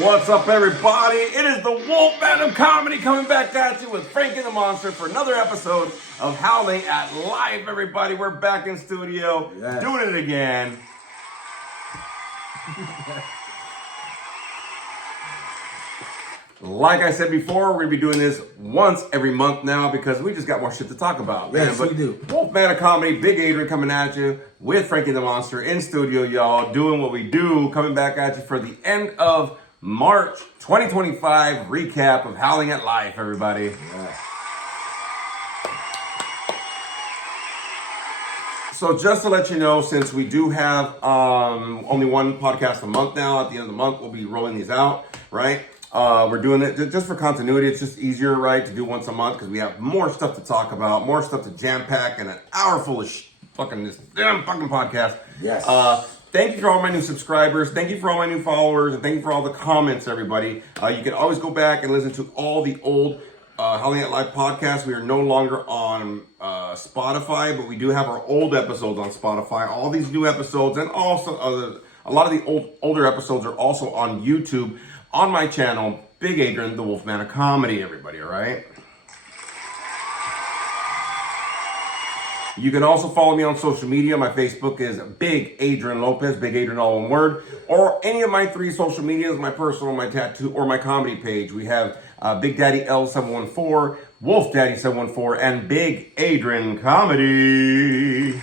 What's up, everybody? It is the Wolfman of Comedy coming back at you with Frankie the Monster for another episode of Howling at Life, everybody. We're back in studio, doing it again. Like I said before, we're going to be doing this once every month now because we just got more shit to talk about. Yes, man. we do. Wolfman of Comedy, Big Adrian coming at you with Frankie the Monster in studio, y'all, doing what we do, coming back at you for the end of March 2025 recap of Howling at Life, everybody. Yes. So just to let you know, since we do have only one podcast a month now, at the end of the month, we'll be rolling these out, right? We're doing it just for continuity. It's just easier, right, to do once a month because we have more stuff to talk about, more stuff to jam-pack, and an hour full of this damn fucking podcast. Yes. Thank you for all my new subscribers. Thank you for all my new followers. And thank you for all the comments, everybody. You can always go back and listen to all the old Howling at Life podcasts. We are no longer on Spotify, but we do have our old episodes on Spotify. All these new episodes and also a lot of the older episodes are also on YouTube on my channel, Big Adrian, the Wolfman of Comedy, everybody, all right? You can also follow me on social media. My Facebook is Big Adrian Lopez, Big Adrian all one word, or any of my three social medias, my personal, my tattoo, or my comedy page. We have Big Daddy L714, Wolf Daddy 714, and Big Adrian Comedy.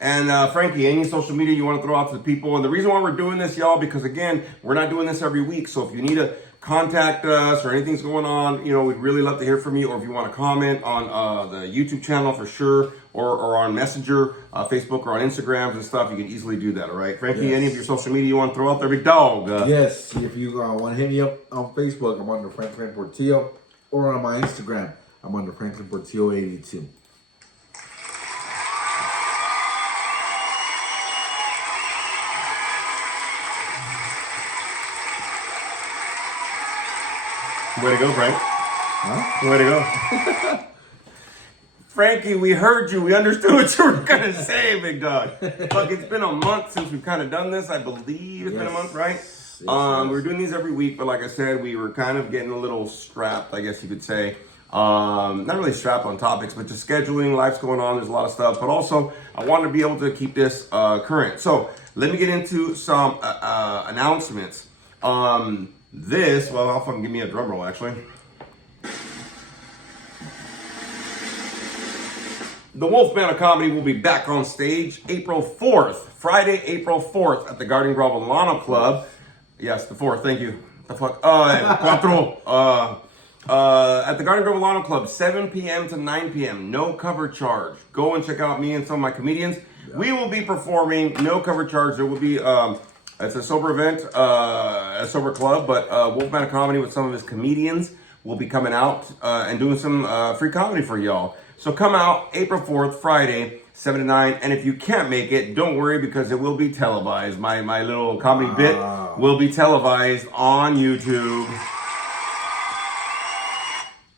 And Frankie, any social media you want to throw out to the people? And the reason why we're doing this, y'all, because again, we're not doing this every week. So if you need to contact us or anything's going on, you know, we'd really love to hear from you. Or if you want to comment on the YouTube channel for sure, or on Messenger, Facebook, or on Instagrams and stuff, you can easily do that, all right? Frankie, Yes. any of your social media you want to throw out there, big dog? Yes, if you want to hit me up on Facebook, I'm under Franklin Portillo, or on my Instagram, I'm under Franklin Portillo 82. Way to go, Frank. Huh? Way to go. Frankie, we heard you. We understood what you were going to say, big dog. Look, it's been a month since we've kind of done this. I believe it's been a month, right? Yes. We're doing these every week, but like I said, we were kind of getting a little strapped, I guess you could say. Not really strapped on topics, but just scheduling, life's going on, there's a lot of stuff. But also, I wanted to be able to keep this current. So, let me get into some announcements. I'll fucking give me a drum roll, actually. The Wolfman of Comedy will be back on stage April 4th, Friday, April 4th at the Garden Grove Alano Club. Yes, the 4th, thank you. The fuck? Cuatro. At the Garden Grove Alano Club, 7 p.m. to 9 p.m., no cover charge. Go and check out me and some of my comedians. Yeah. We will be performing, no cover charge. There will be, it's a sober event, a sober club, but Wolfman of Comedy with some of his comedians will be coming out and doing some free comedy for y'all. So come out April 4th, Friday, 7 to 9. And if you can't make it, don't worry because it will be televised. My little comedy bit will be televised on YouTube.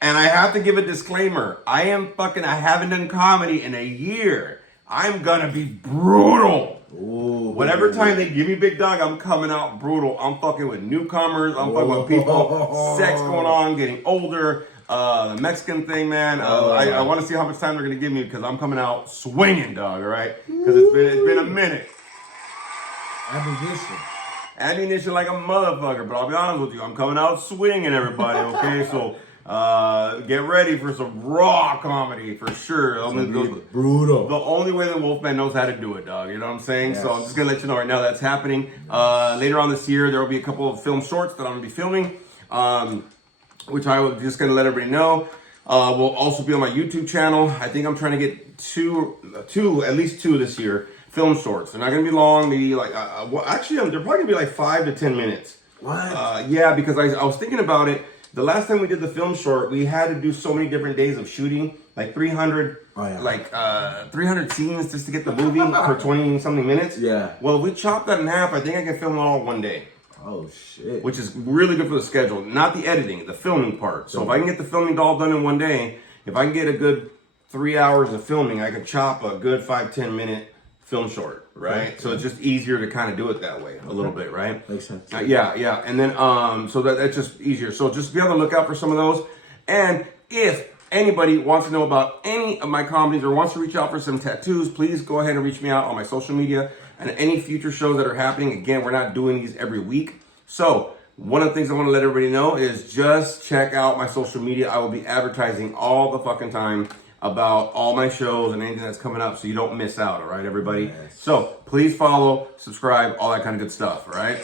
And I have to give a disclaimer. I haven't done comedy in a year. I'm gonna be brutal. Ooh. Whatever time they give me big dog, I'm coming out brutal. I'm fucking with newcomers. I'm fucking with people. Sex going on, getting older. The Mexican thing, man. I want to see how much time they're gonna give me because I'm coming out swinging, dog. All right, because it's been a minute. Ammunition like a motherfucker. But I'll be honest with you, I'm coming out swinging, everybody. Okay, so get ready for some raw comedy for sure. Brutal. The only way the Wolfman knows how to do it, dog. You know what I'm saying? Yes. So I'm just gonna let you know right now that's happening. Later on this year, there will be a couple of film shorts that I'm gonna be filming. which I was just gonna let everybody know. Will also be on my YouTube channel. I think I'm trying to get at least two this year. Film shorts. They're not gonna be long. Maybe like, actually, they're probably gonna be like 5 to 10 minutes. What? Yeah, because I was thinking about it. The last time we did the film short, we had to do so many different days of shooting, like 300, 300 scenes just to get the movie for 20 something minutes. Yeah. Well, if we chop that in half, I think I can film it all one day. Oh shit. Which is really good for the schedule. Not the editing, the filming part. So if I can get the filming all done in one day, if I can get a good 3 hours of filming, I can chop a good 5-10 minute film short, right? Okay. So it's just easier to kind of do it that way a little bit, right? Makes sense. Yeah. And then, so that's just easier. So just be on the lookout for some of those. And if anybody wants to know about any of my comedies or wants to reach out for some tattoos, please go ahead and reach me out on my social media and any future shows that are happening. Again, we're not doing these every week. So one of the things I want to let everybody know is just check out my social media. I will be advertising all the fucking time about all my shows and anything that's coming up so you don't miss out, all right, everybody? Yes. So please follow, subscribe, all that kind of good stuff, all right?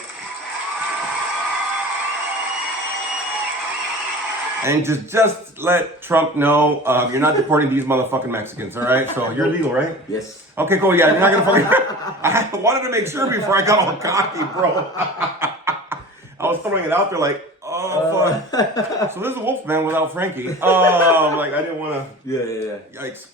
And just let Trump know you're not deporting these motherfucking Mexicans, all right? So you're legal, right? Yes. Okay, cool. Yeah, you're not going to fucking... I wanted to make sure before I got all cocky, bro. I was throwing it out there like, oh, fuck. So this is Wolfman without Frankie. Like, I didn't want to... Yeah. Yikes.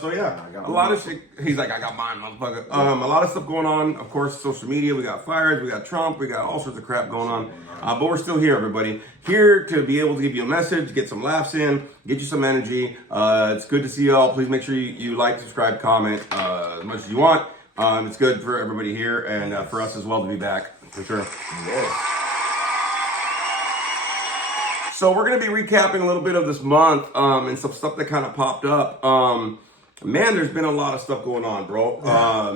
So, yeah. A lot of shit. He's like, I got mine, motherfucker. A lot of stuff going on. Of course, social media. We got fires. We got Trump. We got all sorts of crap going on. But we're still here, everybody. Here to be able to give you a message, get some laughs in, get you some energy. It's good to see you all. Please make sure you like, subscribe, comment as much as you want. It's good for everybody here and for us as well to be back, for sure. Yeah. So we're going to be recapping a little bit of this month and some stuff that kind of popped up. Man, there's been a lot of stuff going on, bro. I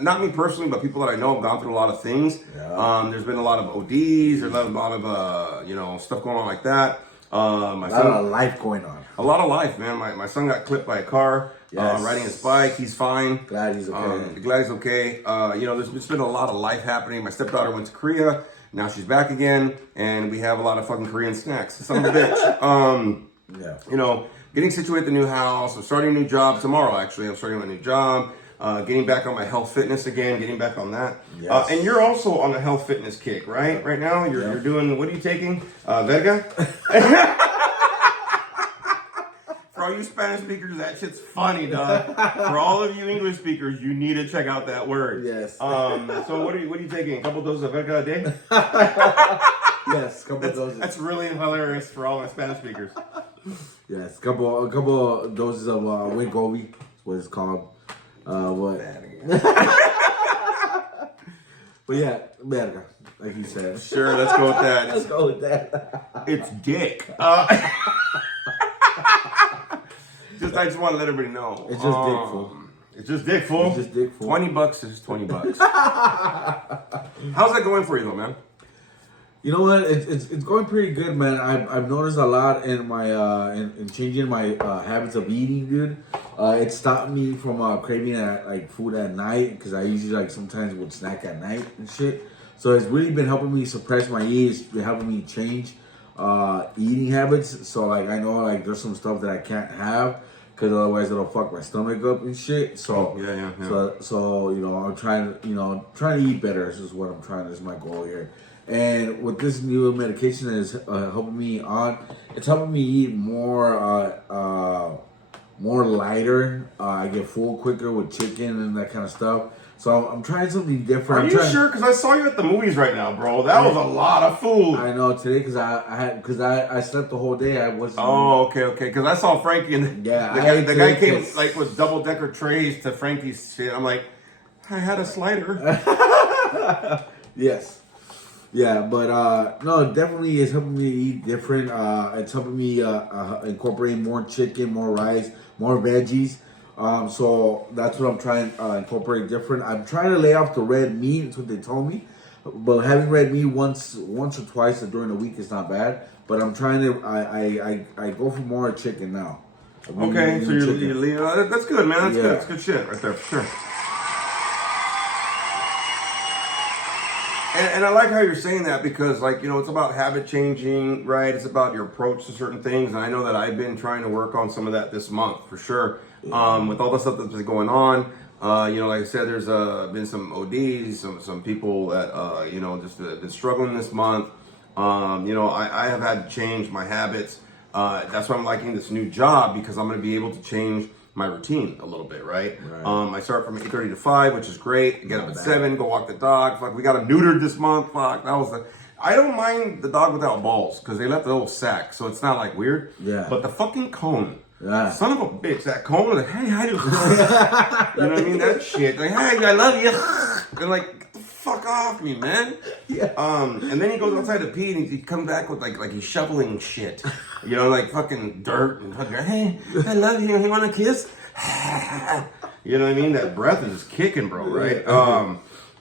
not me personally, but people that I know have gone through a lot of things. Yeah. There's been a lot of ODs. There's a lot of stuff going on like that. A lot of life going on. A lot of life, man. My son got clipped by a car. Yes. Riding his bike. He's fine. Glad he's okay. There's been a lot of life happening. My stepdaughter went to Korea. Now she's back again, and we have a lot of fucking Korean snacks. Son of a bitch. Getting situated at the new house. I'm starting a new job tomorrow, actually. I'm starting my new job. Getting back on my health fitness again. Getting back on that. Yes. And you're also on a health fitness kick, right? Right now, you're doing, what are you taking? Verga? For all you Spanish speakers, that shit's funny, dog. For all of you English speakers, you need to check out that word. Yes. So what are you taking? A couple doses of verga a day? Yes, couple doses. That's really hilarious for all my Spanish speakers. Yes, a couple doses of Wegovy, what it's called. But yeah, verga, like you said. Sure, let's go with that. Let's go with that. It's dick. I just want to let everybody know. It's just dick, fool. It's just dick, fool. It's just dick, fool. $20 is $20. How's that going for you, though, man? You know what? It's going pretty good, man. I've noticed a lot in my in changing my habits of eating, dude. It stopped me from craving food at night, because I usually sometimes would snack at night and shit. So it's really been helping me suppress my eats. It's been helping me change eating habits. So I know there's some stuff that I can't have, because otherwise it'll fuck my stomach up and shit. So yeah. So I'm trying to eat better. This is what I'm trying. This is my goal here. And with this new medication that is helping me on, it's helping me eat more lighter. I get full quicker with chicken and that kind of stuff. So I'm trying something different. Are you sure? Because I saw you at the movies right now, bro. That was a lot of food. I know, today, because I slept the whole day. I wasn't. Oh, okay. Because I saw Frankie and the guy came with double decker trays to Frankie's shit. I'm like, I had a slider. Yes. Yeah, but no, definitely it's helping me eat different. It's helping me incorporate more chicken, more rice, more veggies. So that's what I'm trying to incorporate different. I'm trying to lay off the red meat. That's what they told me. But having red meat once or twice during the week is not bad. But I'm trying to. I go for more chicken now. Okay, so you're that's good, man. That's good. That's good shit right there, for sure. And I like how you're saying that because, like, you know, it's about habit changing, right? It's about your approach to certain things. And I know that I've been trying to work on some of that this month for sure. With all the stuff that's been going on, you know, like I said, there's been some ODs, some people that, you know, just been struggling this month. You know, I have had to change my habits. That's why I'm liking this new job because I'm going to be able to change my routine a little bit, right? I start from 8:30 to 5, which is great. Get up at 7, go walk the dog. Fuck, we got him neutered this month. Fuck, that was the. I don't mind the dog without balls because they left the little sack, so it's not like weird. Yeah. But the fucking cone. Yeah. Son of a bitch, that cone, like, hey, how do you know what I mean? That shit. Like, hey, I love you. And like, get the fuck off me, man. Yeah. And then he goes outside to pee and he comes back with like he's shoveling shit. You know, like fucking dirt and fucking, hey, I love you. You wanna kiss? You know what I mean? That breath is just kicking, bro, right?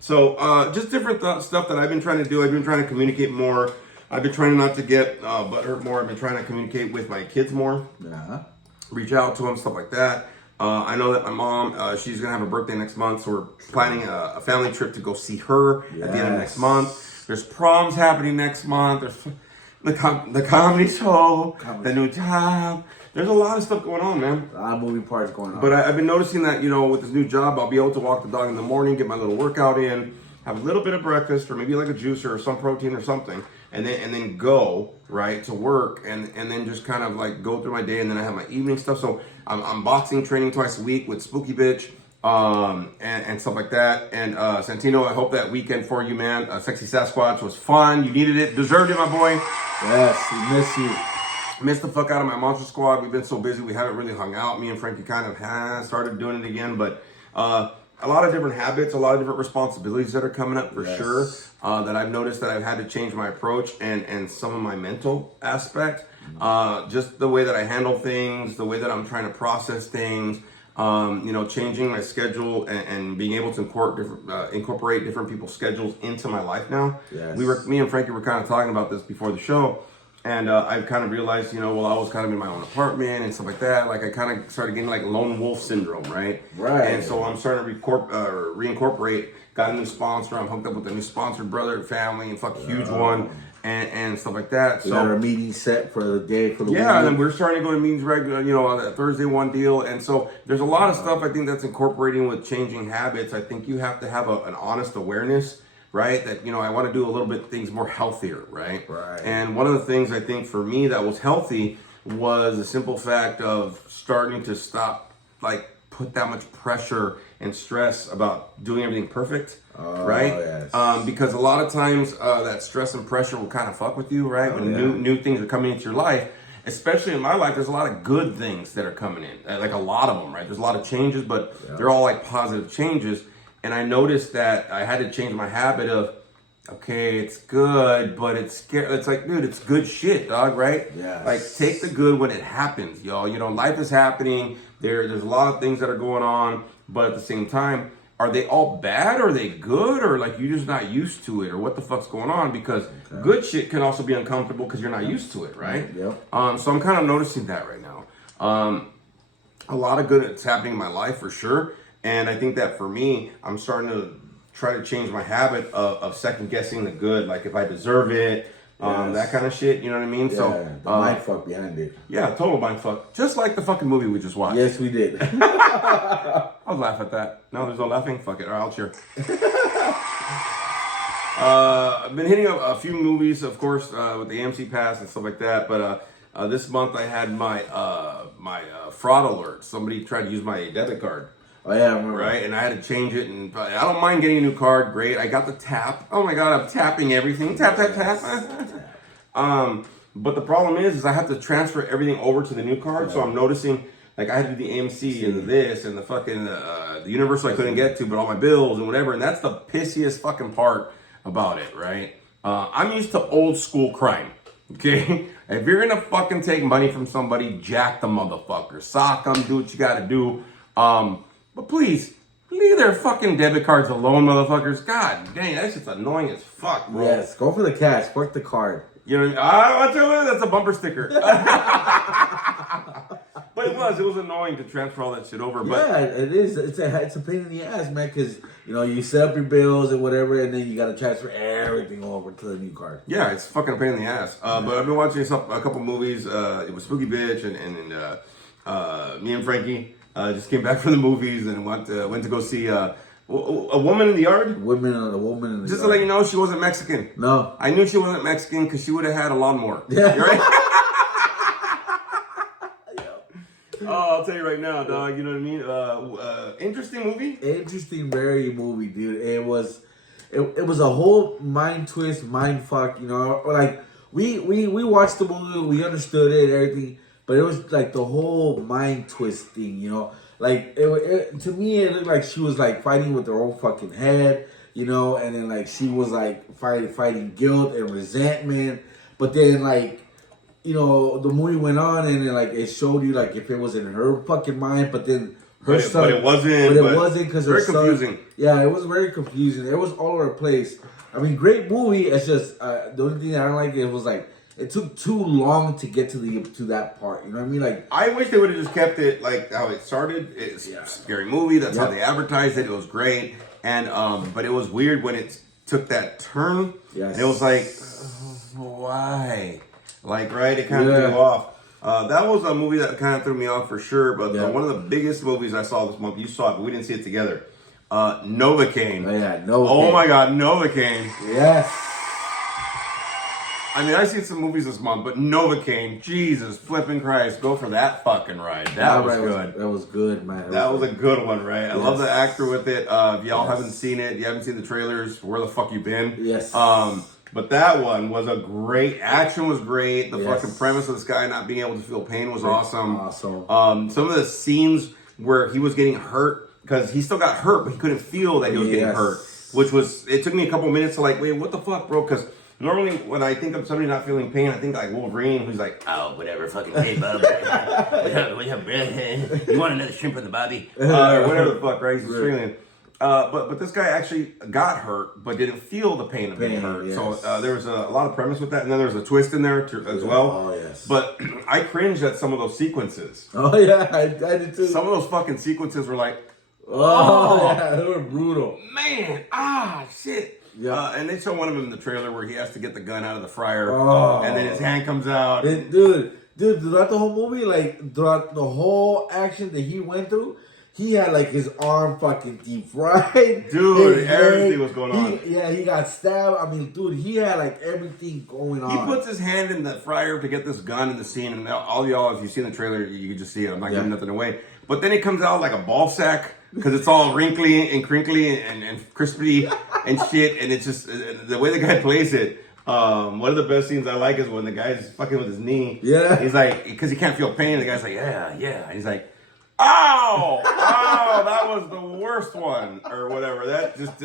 So just different stuff that I've been trying to do. I've been trying to communicate more. I've been trying not to get butthurt more. I've been trying to communicate with my kids more. Yeah. Reach out to them, stuff like that. I know that my mom, she's gonna have a birthday next month, so we're planning a family trip to go see her at the end of next month. There's proms happening next month. There's the comedy show, the new job. There's a lot of stuff going on, man. A lot of moving parts going on. But I've been noticing that, you know, with this new job, I'll be able to walk the dog in the morning, get my little workout in, have a little bit of breakfast, or maybe like a juicer or some protein or something, and then go right to work, and then just kind of like go through my day, and then I have my evening stuff. So I'm boxing training twice a week with Spooky Bitch, and stuff like that. And Santino, I hope that weekend for you, man. Sexy Sasquatch was fun. You needed it, deserved it, my boy. Yes, we miss you. Missed the fuck out of my Monster Squad. We've been so busy. We haven't really hung out. Me and Frankie kind of have started doing it again, but a lot of different habits, a lot of different responsibilities that are coming up for sure. That I've noticed that I've had to change my approach and some of my mental aspect. Just the way that I handle things, the way that I'm trying to process things. You know, changing my schedule and being able to incorporate different people's schedules into my life now. Yes. Me and Frankie were kind of talking about this before the show. And I've kind of realized, you know, well, I was kind of in my own apartment and stuff like that. Like I kind of started getting like lone wolf syndrome, right? Right. And so I'm starting to reincorporate. Got a new sponsor. I'm hooked up with a new sponsored brother and family and fuck huge one and stuff like that. We got our meeting set for the day for the week. And then we're starting to go to meetings regular, you know, on that Thursday one deal. And so there's a lot of stuff I think that's incorporating with changing habits. I think you have to have an honest awareness. Right? That, you know, I want to do a little bit things more healthier, right? Right. And one of the things I think for me that was healthy was the simple fact of starting to stop, like, put that much pressure and stress about doing everything perfect, right? Yes. Because a lot of times that stress and pressure will kind of fuck with you, right? When new things are coming into your life, especially in my life, there's a lot of good things that are coming in, like a lot of them, right? There's a lot of changes, but they're all like positive changes. And I noticed that I had to change my habit of, okay, it's good, but it's scary. It's like, dude, it's good shit, dog, right? Yeah. Like, take the good when it happens, y'all. You know, life is happening. There's a lot of things that are going on, but at the same time, are they all bad? Or are they good? Or like you're just not used to it? Or what the fuck's going on? Because good shit can also be uncomfortable because you're not used to it, right? Yep. So I'm kind of noticing that right now. A lot of good that's happening in my life for sure. And I think that for me, I'm starting to try to change my habit of second guessing the good, like if I deserve it, that kind of shit. You know what I mean? Yeah, So the mind fuck behind it. Yeah, total mind fuck. Just like the fucking movie we just watched. Yes, we did. I'll laugh at that. No, there's no laughing. Fuck it. All right, I'll cheer. I've been hitting a few movies, of course, with the AMC Pass and stuff like that. But this month I had my fraud alert. Somebody tried to use my debit card. Oh yeah, I remember. Right, and I had to change it, and I don't mind getting a new card. Great, I got the tap. Oh my god, I'm tapping everything. Tap, tap, tap. But the problem is I have to transfer everything over to the new card. So I'm noticing, like, I had to do the AMC and this and the fucking the Universal I couldn't get to, but all my bills and whatever. And that's the pissiest fucking part about it, right? I'm used to old school crime. Okay, if you're gonna fucking take money from somebody, jack the motherfucker, sock them, do what you gotta do. But please, leave their fucking debit cards alone, motherfuckers. God dang, that's just annoying as fuck, bro. Yes, go for the cash. Fuck the card. You know what I mean? That's a bumper sticker. But It was annoying to transfer all that shit over. But yeah, it is. It's a pain in the ass, man, because you set up your bills and whatever, and then you got to transfer everything over to the new card. yeah, it's fucking a pain in the ass. But I've been watching a couple movies. It was Spooky Bitch and me and Frankie just came back from the movies and went to go see a Woman in the Yard. A woman in the Just yard. to let you know, she wasn't Mexican. No. I knew she wasn't Mexican because she would have had a lawnmower. Yeah. You right? Oh, I'll tell you right now, dog. You know what I mean? Interesting movie. Interesting, very movie, dude. It was a whole mind twist, mind fuck. Like we watched the movie, we understood it, and everything, but it was like the whole mind twist thing. Like to me, it looked like she was like fighting with her own fucking head. And then like she was like fighting guilt and resentment, but then like. The movie went on and then, like, it showed you, like, if it was in her fucking mind, but then her son... But it wasn't. But it wasn't because her son... Very confusing. Yeah, it was very confusing. It was all over the place. I mean, great movie. It's just, the only thing that I don't like, it was, like, it took too long to get to that part. You know what I mean? Like, I wish they would have just kept it, like, how it started. It's a scary movie. That's how they advertised it. It was great. And, but it was weird when it took that turn. Yes. And it was like, why? Like, right, it kind of threw off. That was a movie that kind of threw me off for sure. But one of the biggest movies I saw this month, you saw it, but we didn't see it together. Novocaine. Oh, yeah, Novocaine. Oh, my God, Novocaine. Yes. I mean, I've seen some movies this month, but Novocaine, Jesus flipping Christ, go for that fucking ride. That was good. That was good, man. That was a good one, right? I love the actor with it. If y'all haven't seen it, you haven't seen the trailers, where the fuck you been? Yes. But that one was a great, action was great. The fucking premise of this guy not being able to feel pain was awesome. Awesome. Some of the scenes where he was getting hurt, because he still got hurt, but he couldn't feel that he was getting hurt. It took me a couple minutes to like, wait, what the fuck, bro? Because normally when I think of somebody not feeling pain, I think like Wolverine, who's like, oh, whatever, fucking pain, bub. You want another shrimp in the bobby? Or whatever the fuck, right? He's Australian. But this guy actually got hurt, but didn't feel the pain of being hurt. Yes. So there was a lot of premise with that, and then there was a twist in there as well. Oh yes. But I cringed at some of those sequences. Oh yeah, I did too. Some of those fucking sequences were like, yeah, they were brutal. Man, shit. Yeah. And they show one of them in the trailer where he has to get the gun out of the fryer, Oh. and then his hand comes out. Dude, throughout the whole movie, like throughout the whole action that he went through, he had like his arm fucking deep fried. Dude, everything was going on. He got stabbed. I mean, dude, he had like everything going on. He puts his hand in the fryer to get this gun in the scene, and all y'all, if you've seen the trailer, you can just see it. I'm not giving nothing away. But then it comes out like a ball sack, because it's all wrinkly and crinkly and crispy and shit, and it's just, the way the guy plays it, one of the best scenes I like is when the guy's fucking with his knee. Yeah. He's like, because he can't feel pain, the guy's like, yeah. And he's like, ow, that was the worst one, or whatever. That just,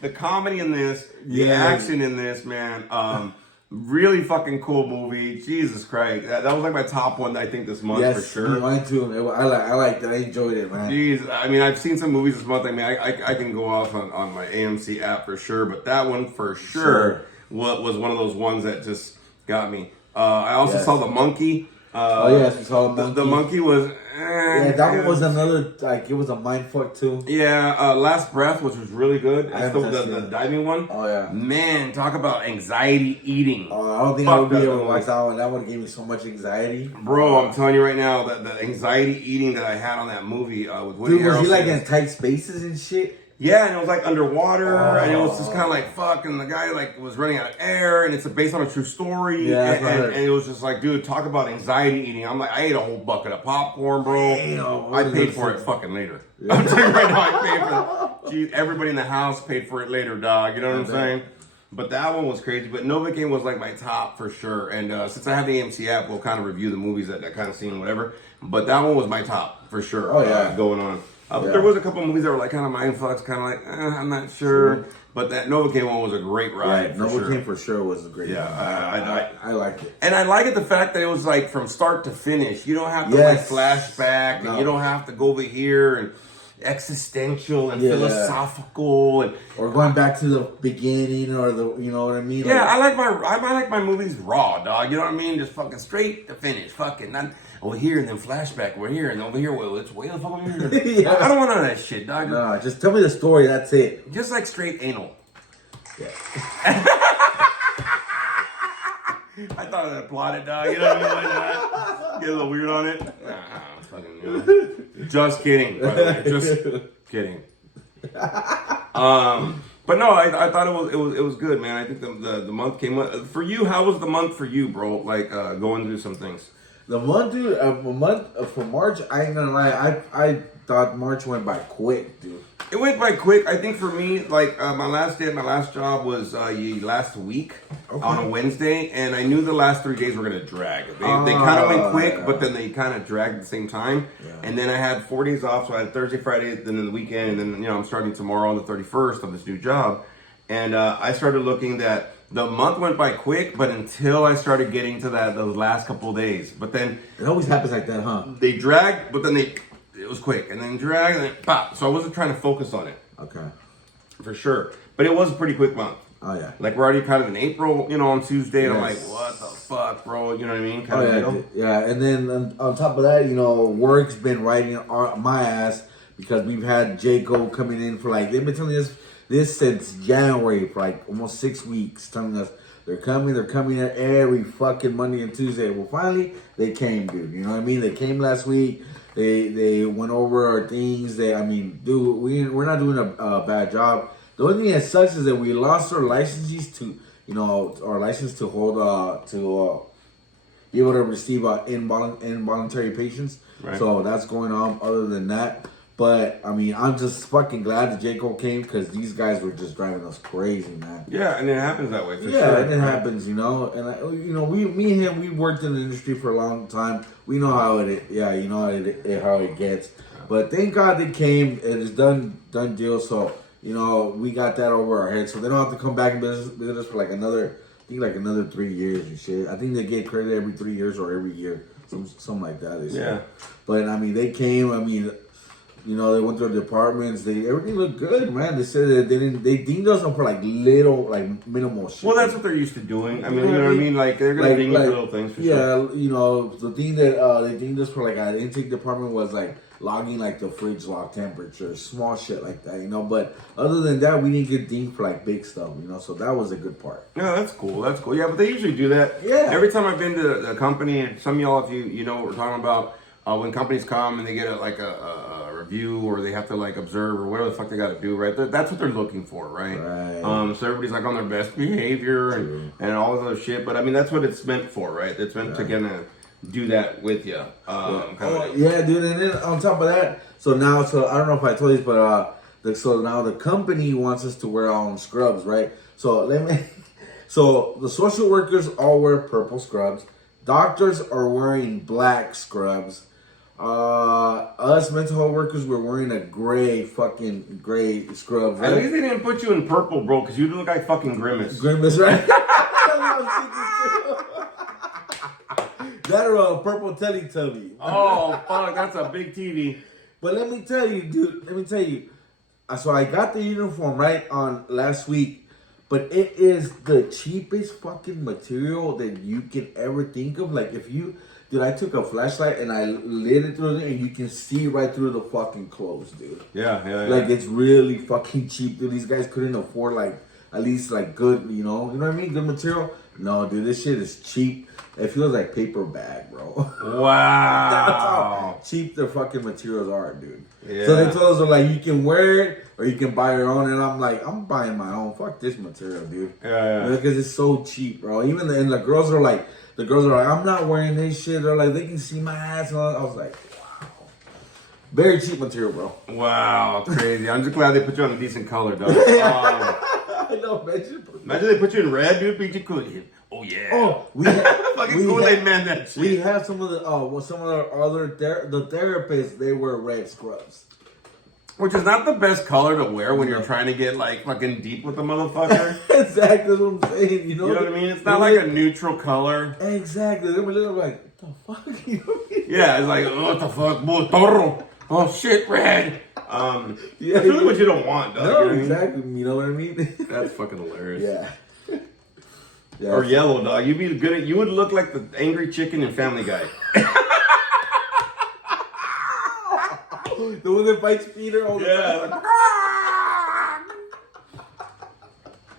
the comedy in this, the action in this, man, really fucking cool movie. Jesus Christ. That was like my top one, I think, this month for sure. Mine too. I liked it. I enjoyed it, man. Jeez, I mean, I've seen some movies this month. I mean, I can go off on my AMC app for sure, but that one for sure was one of those ones that just got me. I also saw The Monkey. We saw The Monkey. The Monkey was... that one was another, like, it was a mind fuck too. Yeah, Last Breath, which was really good. That's the diving one. Oh, yeah. Man, talk about anxiety eating. I don't think I would be able to watch that one. That one gave me so much anxiety. Bro, I'm telling you right now, that the anxiety eating that I had on that movie with Woody Harrelson. Dude, was he like in tight spaces and shit? Yeah, and it was like underwater, and it was just kind of like fuck, and the guy like was running out of air, and it's based on a true story, and it was just like, dude, talk about anxiety eating. I'm like, I ate a whole bucket of popcorn, bro. Damn, I paid for it fucking later. Yeah. I'm telling you right now, I paid for it. Gee, everybody in the house paid for it later, dog. You know what I'm saying? But that one was crazy. But Novocaine was like my top for sure. And since I have the AMC app, we'll kind of review the movies that kind of scene, whatever. But that one was my top for sure. Oh yeah, going on. But there was a couple of movies that were like kind of mind fucks, kind of like I'm not sure. But that Novocaine one was a great ride. Novocaine for sure was a great. Yeah, I like it, and I like it the fact that it was like from start to finish. You don't have to like flashback, and you don't have to go over here, and existential and Yeah. philosophical and Or going back to the beginning, or you know what I mean? yeah, I like my movies raw, dog. You know what I mean? Just fucking straight to finish. Fucking not over here and then flashback. We're here and over here. Well, it's way the fuck over here. Yeah. I don't want none of that shit, dog. No, just tell me the story. That's it. Just like straight anal. Yeah. I thought I'd applaud it, dog. You know what I mean? Like, get a little weird on it. Fucking, you know. Just kidding, by the way. Just kidding. But no, I thought it was good, man. I think the month came up for you. How was the month for you, bro? Like going through some things. The month, dude. For March, I ain't gonna lie. I thought March went by quick, dude. It went by quick. I think for me, like my last day at my last job was last week on a Wednesday, and I knew the last 3 days were gonna drag. They kind of went quick, but then they kind of dragged at the same time. Yeah. And then I had 4 days off, so I had Thursday, Friday, then the weekend, and then I'm starting tomorrow on the 31st of this new job. And I started looking that the month went by quick, but until I started getting to those last couple of days. But then it always happens like that, huh? They dragged, but then it was quick, and then drag, and then pop. So I wasn't trying to focus on it. Okay. For sure. But it was a pretty quick month. Oh, yeah. Like, we're already kind of in April, on Tuesday, and I'm like, what the fuck, bro? You know what I mean? Kind of deal. Yeah, and then on top of that, work's been riding my ass because we've had Jaco coming in for they've been telling us this since January for almost 6 weeks, telling us they're coming every fucking Monday and Tuesday. Well, finally, they came, dude. You know what I mean? They came last week. They went over our things. Dude, we're not doing a bad job. The only thing that sucks is that we lost our licenses to, our license to hold, to be able to receive involuntary patients. Right. So that's going on. Other than that, but I'm just fucking glad that J. Cole came because these guys were just driving us crazy, man. Yeah, and it happens that way. For yeah, sure. and it happens, And me and him, we worked in the industry for a long time. We know how it. Yeah, how it gets. But thank God they came. It is done deal. So we got that over our heads. So they don't have to come back and visit us for another 3 years and shit. I think they get credit every 3 years or every year, something like that. They say. Yeah. But they came. They went through the departments. Everything looked good, man. They said that they deemed us for little, minimal shit. Well, that's what they're used to doing. I mean, you know what I mean? They're gonna ding you for little things. For sure. The thing that they deemed us for an intake department was logging the fridge log temperature, small shit like that. But other than that, we didn't get dinged for big stuff. So that was a good part. Yeah, that's cool. That's cool. Yeah, but they usually do that. Yeah. Every time I've been to the company, and some of y'all, if you know what we're talking about. When companies come and they get a review or they have to observe or whatever the fuck they got to do, right? That's what they're looking for, right? So everybody's on their best behavior and all of those shit. But that's what it's meant for, right? It's meant to kind of do that with you. Yeah, dude. And then on top of that, so I don't know if I told you this, but so now the company wants us to wear our own scrubs, right? So so the social workers all wear purple scrubs. Doctors are wearing black scrubs. Us mental health workers were wearing a gray scrubs. Right? At least they didn't put you in purple, bro, because you look like fucking Grimace. Grimace, right? That or a purple Teletubby. Oh, fuck, that's a big TV. But let me tell you, dude. So I got the uniform right on last week. But it is the cheapest fucking material that you can ever think of. Dude, I took a flashlight and I lit it through there and you can see right through the fucking clothes, dude. Yeah. It's really fucking cheap, dude. These guys couldn't afford at least good, you know what I mean? Good material. No, dude, this shit is cheap. It feels like paper bag, bro. Wow. That's how cheap the fucking materials are, dude. Yeah. So they told us, you can wear it or you can buy your own. And I'm like, I'm buying my own. Fuck this material, dude. Yeah. Because it's so cheap, bro. Even the girls are like, I'm not wearing this shit. They're like, they can see my ass. And all. I was like, wow. Very cheap material, bro. Wow, crazy. I'm just glad they put you on a decent color, dog. I know, man. Imagine they put you in red, dude. PG cool. Oh yeah. Oh, we have that shit. We have some of the other the therapists. They wear red scrubs, which is not the best color to wear when you're trying to get fucking deep with the motherfucker. Exactly what I'm saying. You know what I mean? It's not a neutral color. Exactly. They were literally what the fuck? Yeah, it's what the fuck, burro. Oh shit, red. Yeah, that's really what you don't want, dog. No, You know what I mean? exactly. You know what I mean? That's fucking hilarious. Yeah. Yeah. Or yellow, dog. You'd be good at. You would look like the angry chicken in Family Guy. The one that bites Peter all the time.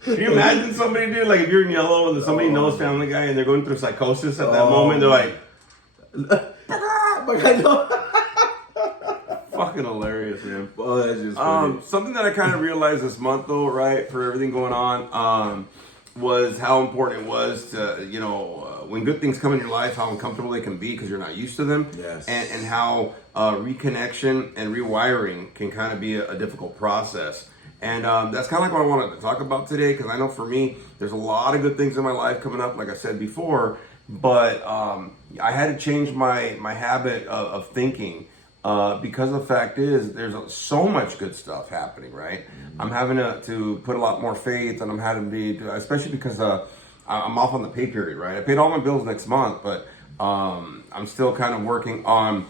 Can you imagine somebody, dude, like if you're in yellow and somebody knows Family Guy and they're going through psychosis at that moment, they're like, But I know. fucking hilarious, man. Oh, that's just funny. Something that I kind of realized this month, though, right, for everything going on, was how important it was to, when good things come in your life, how uncomfortable they can be because you're not used to them. Yes. And how reconnection and rewiring can kind of be a difficult process. And that's kind of like what I wanted to talk about today, because I know for me, there's a lot of good things in my life coming up, like I said before, but I had to change my habit of thinking because the fact is there's so much good stuff happening, right? Mm-hmm. I'm having to put a lot more faith, and I'm having to be, especially because I'm off on the pay period, right? I paid all my bills next month, but I'm still kind of working on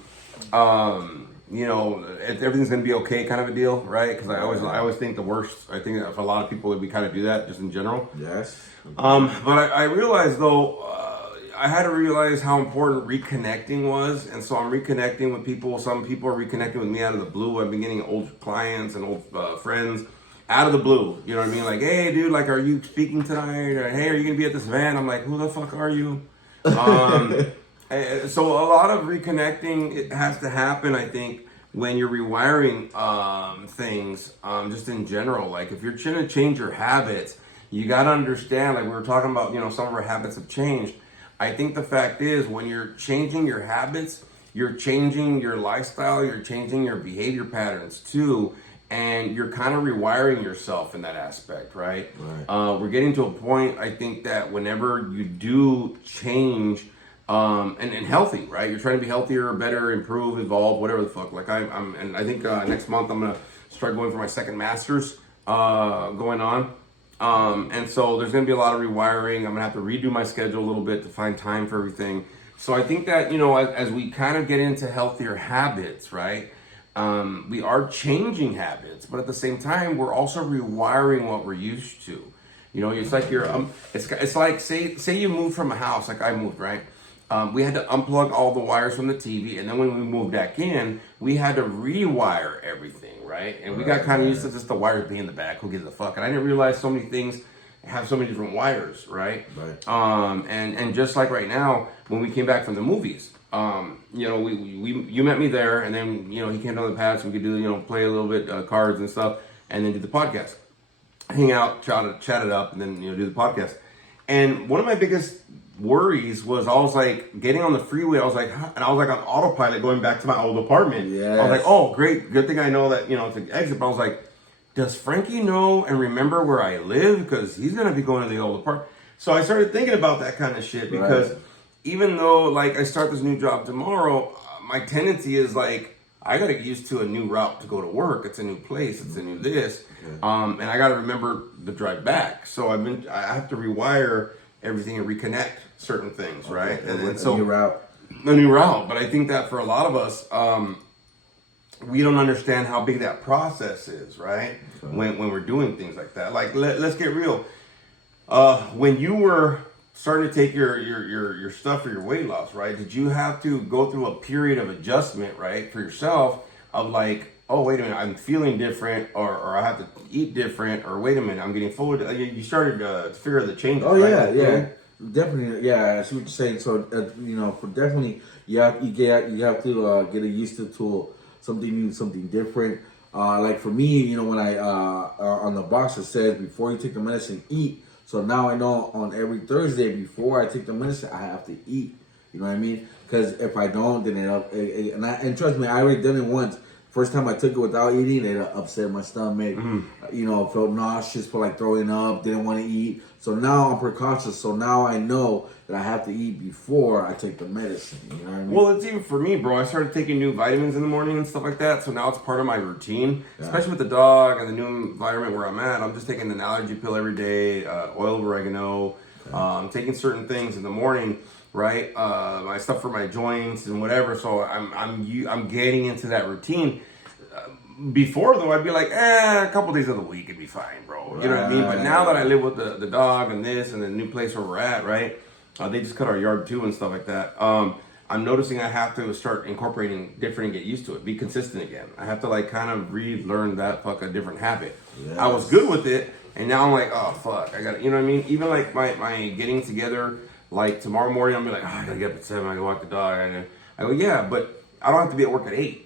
everything's gonna be okay, kind of a deal, right? Because I always think the worst. I think that for a lot of people, we kind of do that just in general. Yes. But I realized though, I had to realize how important reconnecting was, and so I'm reconnecting with people. Some people are reconnecting with me out of the blue. I've been getting old clients and old friends out of the blue. You know what I mean? Like, hey, dude, like, are you speaking tonight? Or hey, are you gonna be at this event? I'm like, who the fuck are you? So a lot of reconnecting, it has to happen, I think, when you're rewiring things, just in general. Like if you're trying to change your habits, you got to understand, like we were talking about, some of our habits have changed. I think the fact is when you're changing your habits, you're changing your lifestyle, you're changing your behavior patterns too, and you're kind of rewiring yourself in that aspect, right? We're getting to a point, I think, that whenever you do change, and healthy, right? You're trying to be healthier, better, improve, evolve, whatever the fuck. Like and I think next month I'm gonna start going for my second master's going on. And so there's gonna be a lot of rewiring. I'm gonna have to redo my schedule a little bit to find time for everything. So I think that as we kind of get into healthier habits, right? We are changing habits, but at the same time, we're also rewiring what we're used to. It's like it's like say you moved from a house, like I moved, right? We had to unplug all the wires from the TV, and then when we moved back in, we had to rewire everything, right? And we got kind of used to just the wires being in the back. Who gives a fuck? And I didn't realize so many things have so many different wires, right? And just like right now, when we came back from the movies, you met me there, and then he came down the pad so we could do play a little bit cards and stuff, and then do the podcast, hang out, chat it up, and then do the podcast. And one of my biggest worries was I was like getting on the freeway. I was like on autopilot going back to my old apartment. Yes. I was like, oh great, good thing I know that to exit. But I was like, does Frankie know and remember where I live? Because he's gonna be going to the old apartment. So I started thinking about that kind of shit because even though like I start this new job tomorrow, my tendency is like I gotta get used to a new route to go to work. It's a new place. It's a new this, and I gotta remember the drive back. So I have to rewire everything and reconnect certain things, right? And so a new route. But I think that for a lot of us, we don't understand how big that process is, right? When we're doing things like that. Like let's get real. When you were starting to take your stuff for your weight loss, right? Did you have to go through a period of adjustment, right, for yourself of like, oh, wait a minute, I'm feeling different, or I have to eat different, or wait a minute, I'm getting full. You started to figure out the changes. Oh, right? Yeah. Definitely, yeah, I see what you're saying. So, for definitely, you have to get used to something new, something different. Like for me, when I, on the box it says, before you take the medicine, eat. So now I know on every Thursday before I take the medicine, I have to eat. You know what I mean? Because if I don't, then and trust me, I already done it once. First time I took it without eating, it upset my stomach. Felt nauseous, felt like throwing up, didn't want to eat. So now I'm precautious. So now I know that I have to eat before I take the medicine. You know what I mean? Well, it's even for me, bro. I started taking new vitamins in the morning and stuff like that. So now it's part of my routine, especially with the dog and the new environment where I'm at. I'm just taking an allergy pill every day, oil of oregano. I'm taking certain things in the morning. right? My stuff for my joints and whatever. So I'm getting into that routine. Before though, I'd be like, a couple days of the week it'd be fine, bro. You know what I mean? But now that I live with the dog and this and the new place where we're at, right? They just cut our yard too and stuff like that. I'm noticing I have to start incorporating different and get used to it. Be consistent again. I have to like kind of relearn that fuck a different habit. Yes. I was good with it, and now I'm like, oh fuck, I got, you know what I mean? Even like my getting together, like tomorrow morning, I'm like, I gotta get up at 7. I gotta walk the dog. I go, yeah, but I don't have to be at work at 8.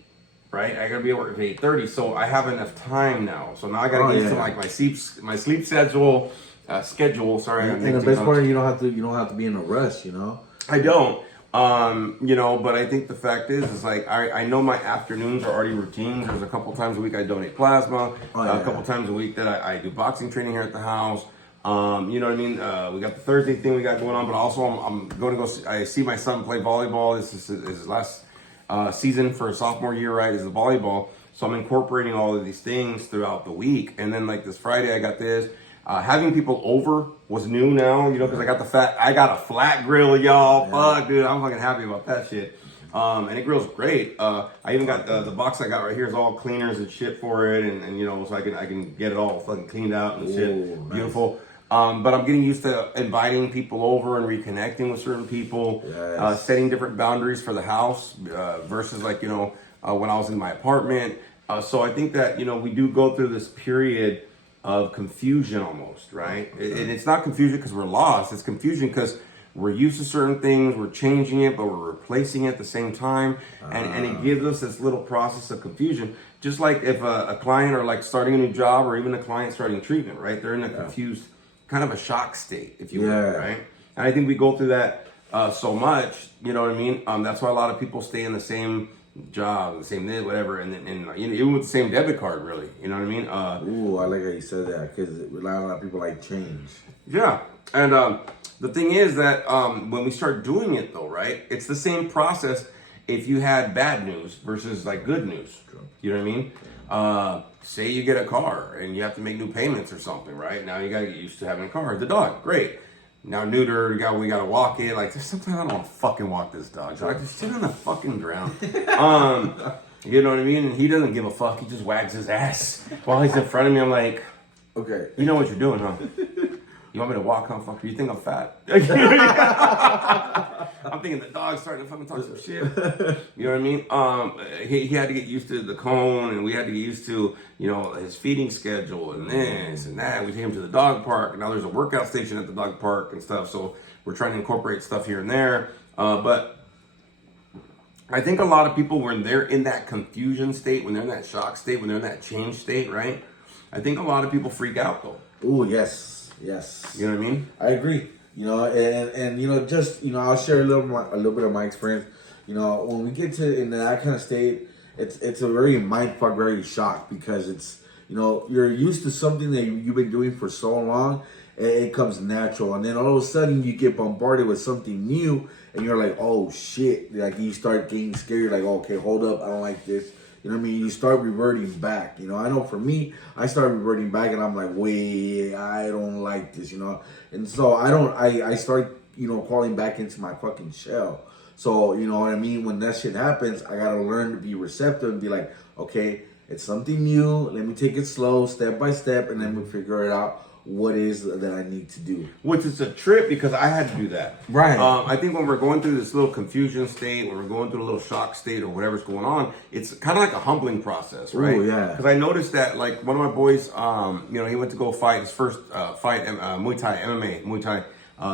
Right, I gotta be at work at 8:30, so I have enough time now. So now I gotta get into like my sleep schedule. Sorry, and the best part, you don't have to be in a rush. You know, I don't. But I think the fact is like I know my afternoons are already routines. There's a couple times a week I donate plasma. A couple times a week that I do boxing training here at the house. You know what I mean? We got the Thursday thing we got going on, but also I'm going to go. I see my son play volleyball. This is his last season for a sophomore year, right, is the volleyball. So I'm incorporating all of these things throughout the week. And then like this Friday, I got this. Having people over was new now, you know, because I got a flat grill, y'all. Yeah. Fuck, dude, I'm fucking happy about that shit. And it grills great. I even got the box I got right here is all cleaners and shit for it, and you know, so I can get it all fucking cleaned out and shit. Nice. Beautiful. But I'm getting used to inviting people over and reconnecting with certain people, setting different boundaries for the house versus like, you know, when I was in my apartment. So I think that, you know, we do go through this period of confusion almost, right? And it's not confusion because we're lost. It's confusion because we're used to certain things, we're changing it, but we're replacing it at the same time. And it gives us this little process of confusion. Just like if a client or like starting a new job or even a client starting treatment, right? They're in a confused, kind of a shock state, if you will, right? And I think we go through that so much, you know what I mean? That's why a lot of people stay in the same job, the same whatever, and even with the same debit card, really, you know what I mean? I like how you said that, because a lot of people like change. Yeah, and the thing is that when we start doing it though, right, it's the same process if you had bad news versus like good news. True. You know what I mean? Say you get a car and you have to make new payments or something, right? Now you gotta get used to having a car. The dog, great. Now neuter, we gotta walk it. Like sometimes I don't want to fucking walk this dog. So I just sit on the fucking ground. You know what I mean? And he doesn't give a fuck. He just wags his ass while he's in front of me. I'm like, okay, you know what you're doing, huh? You want me to walk, huh? Fuck, you think I'm fat? I'm thinking the dog's starting to fucking talk some shit. You know what I mean? He had to get used to the cone, and we had to get used to, you know, his feeding schedule and this and that. We take him to the dog park, and now there's a workout station at the dog park and stuff. So we're trying to incorporate stuff here and there. But I think a lot of people, when they're in that confusion state, when they're in that shock state, when they're in that change state, right? I think a lot of people freak out though. Oh, yes. Yes. You know what I mean? I agree. You know, and you know, just, you know, I'll share a little bit of my experience. You know, when we get to in that kind of state, it's a very mindfuck, very shock, because it's, you know, you're used to something that you've been doing for so long, and it comes natural, and then all of a sudden you get bombarded with something new, and you're like, oh shit, like you start getting scared, like, okay, hold up, I don't like this. You know what I mean? You start reverting back. You know, I know for me, I started reverting back, and I'm like, wait, I don't like this, you know? And so I start, you know, crawling back into my fucking shell. So, you know what I mean? When that shit happens, I gotta learn to be receptive and be like, okay, it's something new. Let me take it slow, step by step, and then we'll figure it out what is that I need to do. Which is a trip, because I had to do that. Right. I think when we're going through this little confusion state, when we're going through a little shock state or whatever's going on, it's kind of like a humbling process, right? Ooh, yeah. Because I noticed that, like, one of my boys, you know, he went to go fight his first fight, Muay Thai,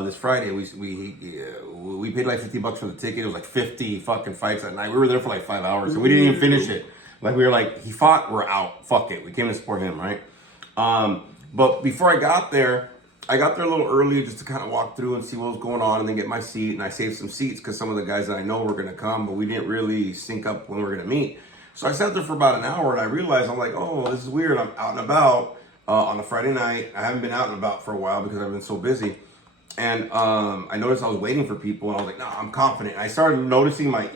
this Friday. We paid like $50 for the ticket. It was like 50 fucking fights that night. We were there for like 5 hours, and we didn't even finish it. Like, we were like, he fought, we're out. Fuck it. We came to support him, right? But before I got there a little early just to kind of walk through and see what was going on and then get my seat. And I saved some seats because some of the guys that I know were going to come, but we didn't really sync up when we were going to meet. So I sat there for about an hour, and I realized, I'm like, oh, this is weird. I'm out and about on a Friday night. I haven't been out and about for a while because I've been so busy. And I noticed I was waiting for people, and I was like, no, I'm confident. And I started noticing my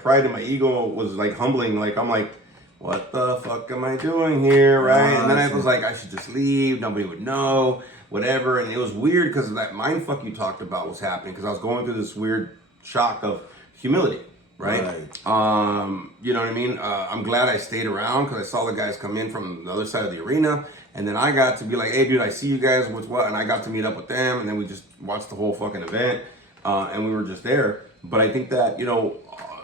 pride and my ego was like humbling. Like, I'm like, what the fuck am I doing here, right? And then I was like, I should just leave. Nobody would know. whatever. And it was weird because that mind fuck you talked about was happening because I was going through this weird shock of humility. Right. You know what I mean? I'm glad I stayed around because I saw the guys come in from the other side of the arena. And then I got to be like, hey, dude, I see you guys. What's what? And I got to meet up with them. And then we just watched the whole fucking event. And we were just there. But I think that,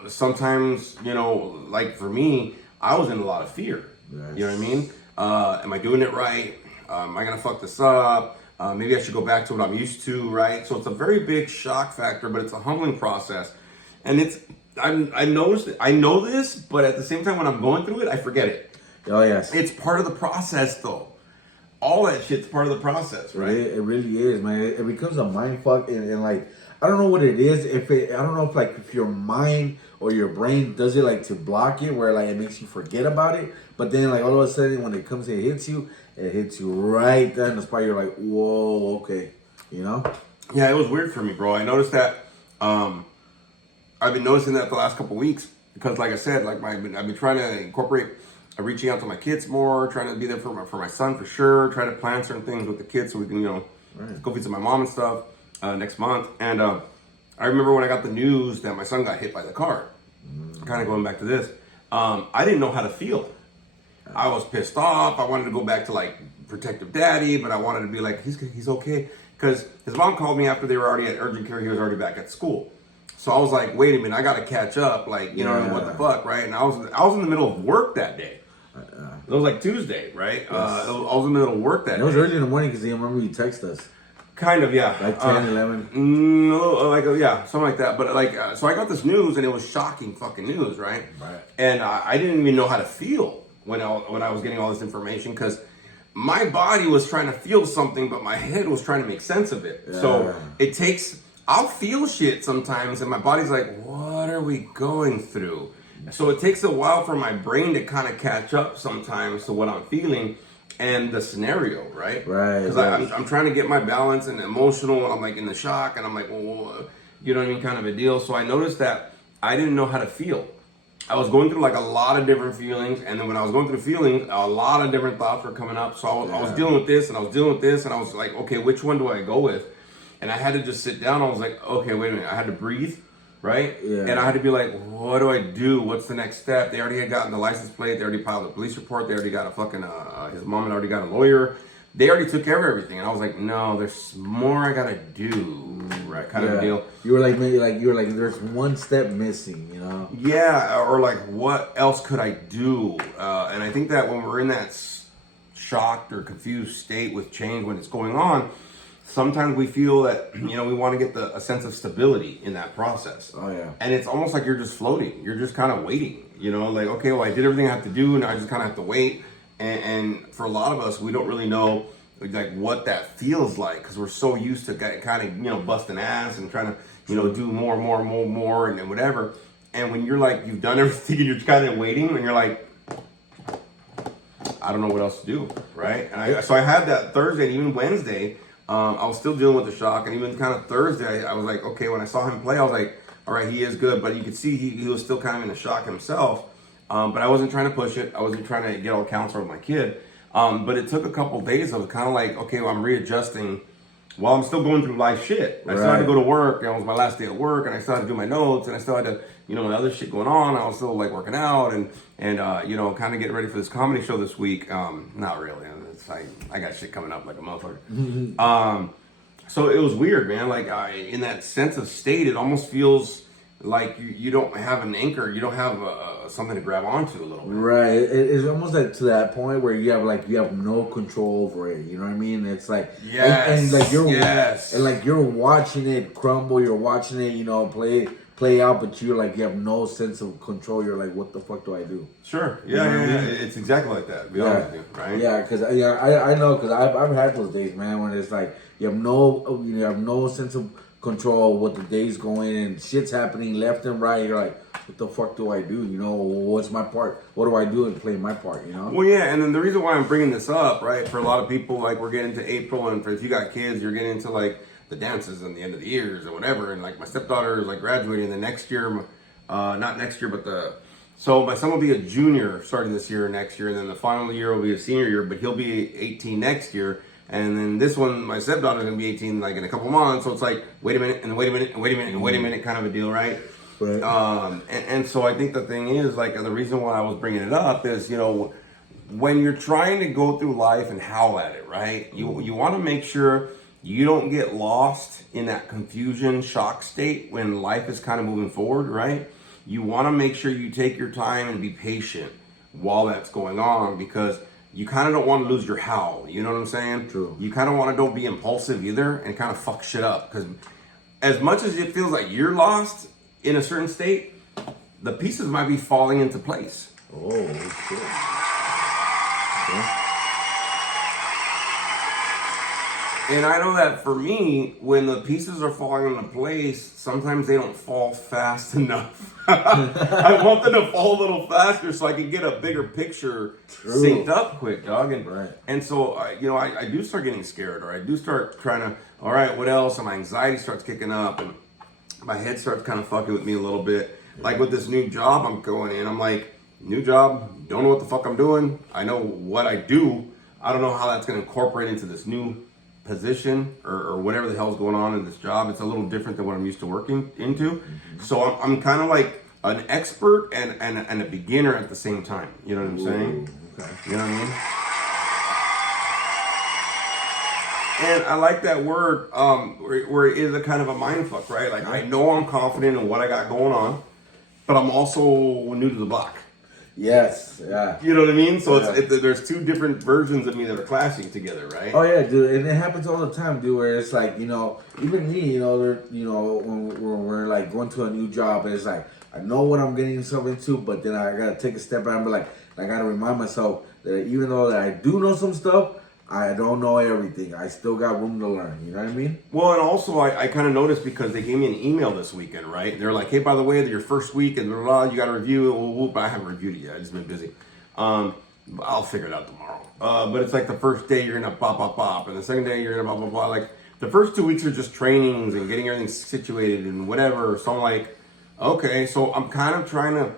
sometimes, like for me, I was in a lot of fear. Yes. You know what I mean? Am I doing it right? Am I going to fuck this up? Maybe I should go back to what I'm used to, right? So it's a very big shock factor, but it's a humbling process. And I noticed it. I know this, but at the same time, when I'm going through it, I forget it. Oh, yes. It's part of the process, though. All that shit's part of the process, right? It really is, man. It becomes a mind fuck, and like, I don't know what it is. I don't know if your mind or your brain does it like to block it, where like it makes you forget about it. But then like all of a sudden, when it comes and it hits you right there in the spot. You're like, whoa, okay, Yeah, it was weird for me, bro. I noticed that. I've been noticing that the last couple of weeks because, like I said, I've been trying to incorporate reaching out to my kids more, trying to be there for my son for sure, try to plan certain things with the kids so we can go visit my mom and stuff next month. And I remember when I got the news that my son got hit by the car. Kind of going back to this, I didn't know how to feel. I was pissed off. I wanted to go back to like protective daddy, but I wanted to be like he's okay because his mom called me after they were already at urgent care. He was already back at school. So I was like, wait a minute, I got to catch up. Like, what the fuck, right? And I was in the middle of work that day. It was like Tuesday, right? Yes. I was in the middle of work that day. It was early in the morning because I remember you text us. Kind of, yeah. Like 10, 11? Yeah, something like that. But so I got this news and it was shocking fucking news, right? Right. And I didn't even know how to feel when I was getting all this information because my body was trying to feel something, but my head was trying to make sense of it. Yeah. So I'll feel shit sometimes and my body's like, what are we going through? So it takes a while for my brain to kind of catch up sometimes to what I'm feeling and the scenario, right? Right. Because I'm trying to get my balance and emotional and I'm like in the shock and I'm like, well, you know what I mean? Kind of a deal. So I noticed that I didn't know how to feel. I was going through like a lot of different feelings. And then when I was going through feelings, a lot of different thoughts were coming up. So I was dealing with this and I was dealing with this and I was like, okay, which one do I go with? And I had to just sit down. I was like, okay, wait a minute. I had to breathe. Right? Yeah. And I had to be like, what do I do? What's the next step? They already had gotten the license plate. They already filed a police report. They already got a fucking, his mom had already got a lawyer. They already took care of everything. And I was like, no, there's more I gotta do. Right? Kind of a deal. You were like, there's one step missing, Yeah. Or like, what else could I do? And I think that when we're in that shocked or confused state with change, when it's going on, sometimes we feel that, we want to get a sense of stability in that process. Oh, yeah. And it's almost like you're just floating. You're just kind of waiting, like, okay, well, I did everything I have to do, and I just kind of have to wait. And for a lot of us, we don't really know, like, what that feels like because we're so used to kind of, busting ass and trying to, do more, and whatever. And when you're like, you've done everything and you're kind of waiting, and you're like, I don't know what else to do, right? And so I had that Thursday and even Wednesday. I was still dealing with the shock, and even kind of Thursday, I was like, okay, when I saw him play, I was like, all right, he is good, but you could see he was still kind of in the shock himself, but I wasn't trying to push it. I wasn't trying to get all counsel with my kid, but it took a couple of days of kind of like, okay, well, I'm readjusting while I'm still going through life shit. I still had to go to work, and it was my last day at work, and I still had to do my notes, and I still had to, other shit going on. I was still like working out and kind of getting ready for this comedy show this week. Not really. I got shit coming up like a motherfucker. So it was weird, man. Like in that sense of state, it almost feels like you don't have an anchor. You don't have something to grab onto a little bit. Right. It's almost like to that point where you have no control over it. You know what I mean? It's like and like you're watching it crumble. You're watching it, play out, but you have no sense of control. You're like, what the fuck do I do? Sure. Yeah. It's exactly like that. To be honest with you, right? Yeah, because I know because I've had those days, man, when it's like you have no sense of control what the day's going and shit's happening left and right. You're like, what the fuck do I do? What's my part? What do I do and play my part? Well, yeah, and then the reason why I'm bringing this up, right? For a lot of people, like we're getting into April, and if you got kids, you're getting into like the dances and the end of the years or whatever, and like my stepdaughter is like graduating the next year, not next year, but so my son will be a junior starting this year or next year, and then the final year will be a senior year, but he'll be 18 next year. And then this one, my stepdaughter's gonna be 18 like in a couple months. So it's like, wait a minute, and wait a minute, and wait a minute, and wait a minute kind of a deal, right? Right. And so I think the thing is, like, the reason why I was bringing it up is, when you're trying to go through life and howl at it, right? You want to make sure you don't get lost in that confusion, shock state when life is kind of moving forward, right? You want to make sure you take your time and be patient while that's going on, because you kind of don't want to lose your howl. You know what I'm saying? True. You kind of want to don't be impulsive either and kind of fuck shit up, because as much as it feels like you're lost in a certain state, the pieces might be falling into place. Oh, shit. Okay. And I know that for me, when the pieces are falling into place, sometimes they don't fall fast enough. I want them to fall a little faster so I can get a bigger picture synced up quick, dog. And so, I do start getting scared, or I do start trying to, all right, what else? And my anxiety starts kicking up, and my head starts kind of fucking with me a little bit. Like with this new job I'm going in, I'm like, new job, don't know what the fuck I'm doing. I know what I do. I don't know how that's going to incorporate into this new position or whatever the hell's going on in this job. It's a little different than what I'm used to working into. Mm-hmm. So I'm kind of like an expert and a beginner at the same time. You know what I'm saying? Okay. You know what I mean? And I like that word, where it is a kind of a mind fuck, right? Like, I know I'm confident in what I got going on, but I'm also new to the block. Yes, yeah. You know what I mean? So there's two different versions of me that are clashing together, right? Oh yeah, dude, and it happens all the time, dude. Where it's like, even me, when we're like going to a new job, and it's like I know what I'm getting myself into, but then I gotta take a step back and be like, I gotta remind myself that even though that I do know some stuff, I don't know everything. I still got room to learn. You know what I mean? Well, and also I kind of noticed, because they gave me an email this weekend, right? They're like, hey, by the way, your first week and blah, blah, blah, you got to review it. But I haven't reviewed it yet. I've just been busy. I'll figure it out tomorrow. But it's like the first day you're going to pop. And the second day you're going to blah, blah, blah. Like the first 2 weeks are just trainings and getting everything situated and whatever. So I'm like, okay. So I'm kind of trying to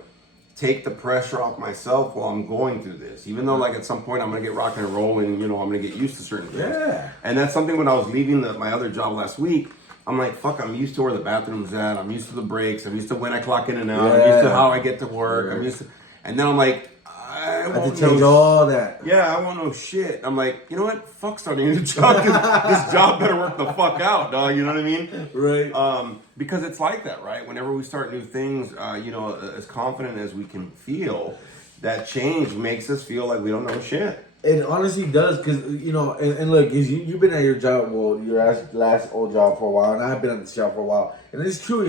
take the pressure off myself while I'm going through this, even though like at some point I'm gonna get rocking and rolling, I'm gonna get used to certain things. Yeah. And that's something when I was leaving my other job last week, I'm like, fuck, I'm used to where the bathroom's at, I'm used to the breaks, I'm used to when I clock in and out, I'm used to how I get to work, I'm used to, and then I'm like, I have to change all that. Yeah, I want no shit. I'm like, you know what? Fuck starting a new job. This job better work the fuck out, dog. You know what I mean? Right. Because it's like that, right? Whenever we start new things, as confident as we can feel, that change makes us feel like we don't know shit. It honestly does, because, and look, you've been at your job, your last old job for a while, and I've been at this job for a while. And it's true,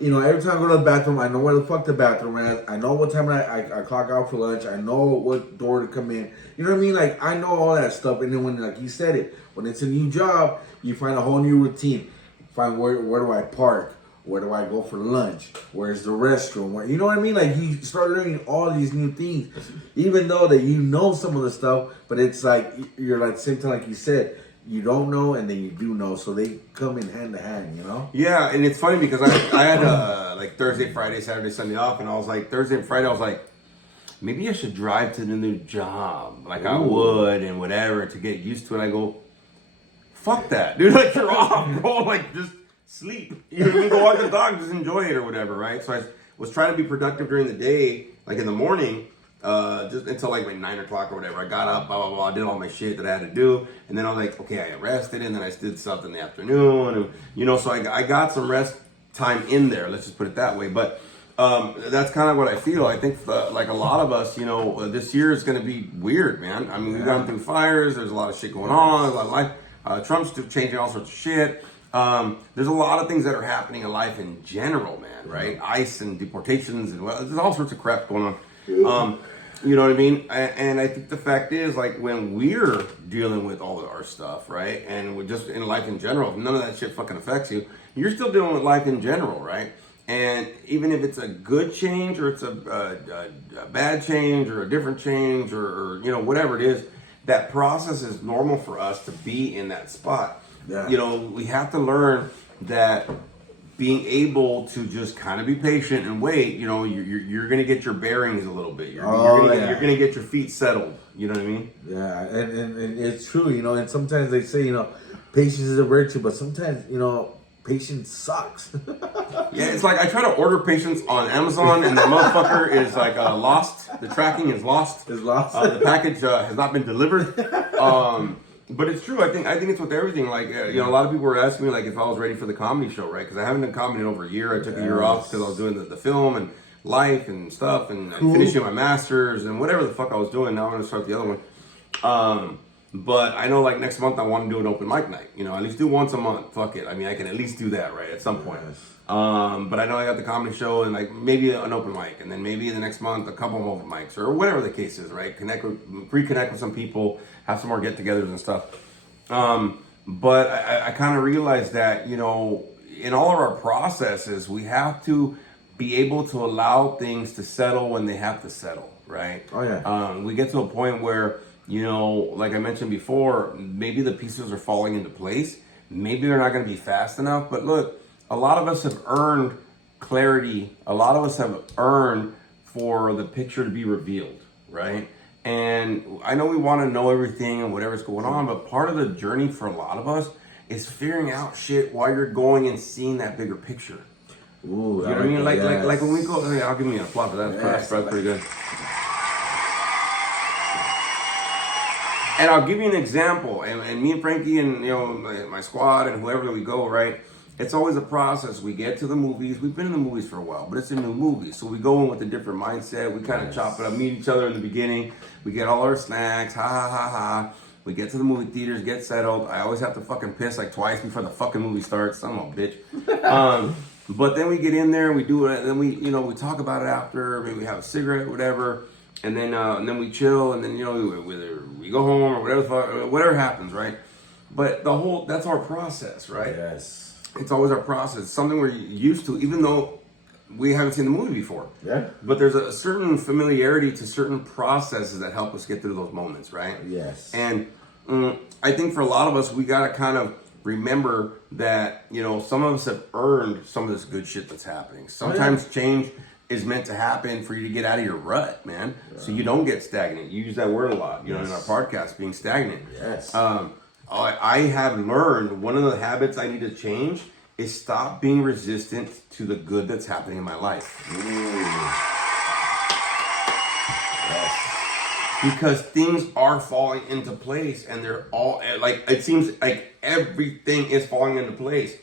every time I go to the bathroom, I know where the fuck the bathroom is. I know what time I clock out for lunch. I know what door to come in. You know what I mean? Like, I know all that stuff. And then when, like you said it, when it's a new job, you find a whole new routine. Find where do I park? Where do I go for lunch? Where's the restroom? You know what I mean? Like, you start learning all these new things, even though that you know some of the stuff. But it's like, you're like, same time, like you said, you don't know, and then you do know, so they come in hand to hand, Yeah, and it's funny because I had like Thursday, Friday, Saturday, Sunday off, and I was like, Thursday and Friday, I was like, maybe I should drive to the new job, like I would and whatever, to get used to it. I go, fuck that, dude, like, you're off, bro, like, just sleep. You know what I mean? Go walk the dog, just enjoy it or whatever, right? So I was trying to be productive during the day, like in the morning, just until like 9 o'clock or whatever. I got up, blah, blah, blah, did all my shit that I had to do. And then I was like, okay, I rested, and then I did stuff in the afternoon. And, so I got some rest time in there. Let's just put it that way. But that's kind of what I feel. I think like a lot of us, this year is going to be weird, man. I mean, we've gone through fires. There's a lot of shit going on. There's a lot of life. Trump's changing all sorts of shit. There's a lot of things that are happening in life in general, man, right? ICE and deportations and there's all sorts of crap going on. You know what I mean? And I think the fact is, like, when we're dealing with all of our stuff, right? And we're just in life in general, none of that shit fucking affects you. You're still dealing with life in general, right? And even if it's a good change or it's a bad change or a different change or whatever it is, that process is normal for us to be in that spot. Yeah. We have to learn that being able to just kind of be patient and wait, you know, you're gonna get your bearings a little bit. You're gonna get your feet settled. You know what I mean? Yeah, and it's true, you know. And sometimes they say, you know, patience is a virtue, but sometimes, you know, patience sucks. Yeah, it's like I try to order patience on Amazon, and the motherfucker is like lost. The tracking is lost. It's lost. The package has not been delivered. But it's true. I think it's with everything. Like you know, a lot of people were asking me like if I was ready for the comedy show, right? Because I haven't done comedy in over a year. I took a year off because I was doing the film and life and stuff, and finishing my masters and whatever the fuck I was doing. Now I'm gonna start the other one. But I know like next month I want to do an open mic night. You know, at least do once a month. Fuck it. I mean, I can at least do that, right? At some point. But I know I got the comedy show and like maybe an open mic, and then maybe the next month a couple of open mics or whatever the case is, right? Reconnect with some people, have some more get-togethers and stuff. But I kind of realized that, you know, in all of our processes, we have to be able to allow things to settle when they have to settle, right? Oh yeah. We get to a point where, you know, like I mentioned before, maybe the pieces are falling into place. Maybe they're not going to be fast enough. But look, a lot of us have earned clarity. A lot of us have earned for the picture to be revealed, right? And I know we want to know everything and whatever's going on, but part of the journey for a lot of us is figuring out shit while you're going and seeing that bigger picture. Ooh, you know what I mean? Like when we go, I'll give me an applause for that. That's pretty good. And I'll give you an example. And me and Frankie and, you know, my squad and whoever we go, right? It's always a process. We get to the movies. We've been in the movies for a while, but it's a new movie. So we go in with a different mindset. We kind of chop it up, meet each other in the beginning. We get all our snacks. Ha, ha, ha, ha. We get to the movie theaters, get settled. I always have to fucking piss like twice before the fucking movie starts. Son of a bitch. But then we get in there and we do it. And then we, you know, we talk about it after. Maybe we have a cigarette, whatever. And then we chill, and then, you know, whether we go home or whatever happens, right? But that's our process, right? Yes. It's always our process. It's something we're used to, even though we haven't seen the movie before. Yeah. But there's a certain familiarity to certain processes that help us get through those moments, right? Yes. And I think for a lot of us, we got to kind of remember that, you know, some of us have earned some of this good shit that's happening. Sometimes change is meant to happen for you to get out of your rut, man. Yeah. So you don't get stagnant. You use that word a lot, you know, in our podcast, being stagnant. Yes. I have learned one of the habits I need to change is stop being resistant to the good that's happening in my life. Yes. Because things are falling into place, and they're all like, it seems like everything is falling into place.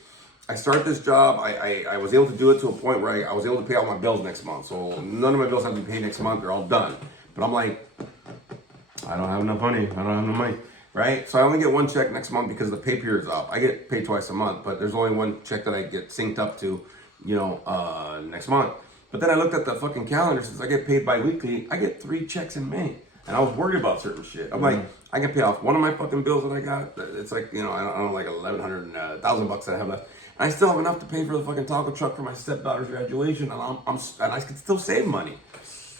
I started this job. I was able to do it to a point where I was able to pay all my bills next month. So none of my bills have to be paid next month. They're all done. But I'm like, I don't have enough money. Right? So I only get one check next month because the pay period is up. I get paid twice a month, but there's only one check that I get synced up to, you know, next month. But then I looked at the fucking calendar. Since I get paid bi-weekly, I get 3 checks in May. And I was worried about certain shit. I'm like, I can pay off one of my fucking bills that I got. It's like, you know, I don't know, like $1,100, $1,000 that I have left. And I still have enough to pay for the fucking taco truck for my stepdaughter's graduation, and I can still save money,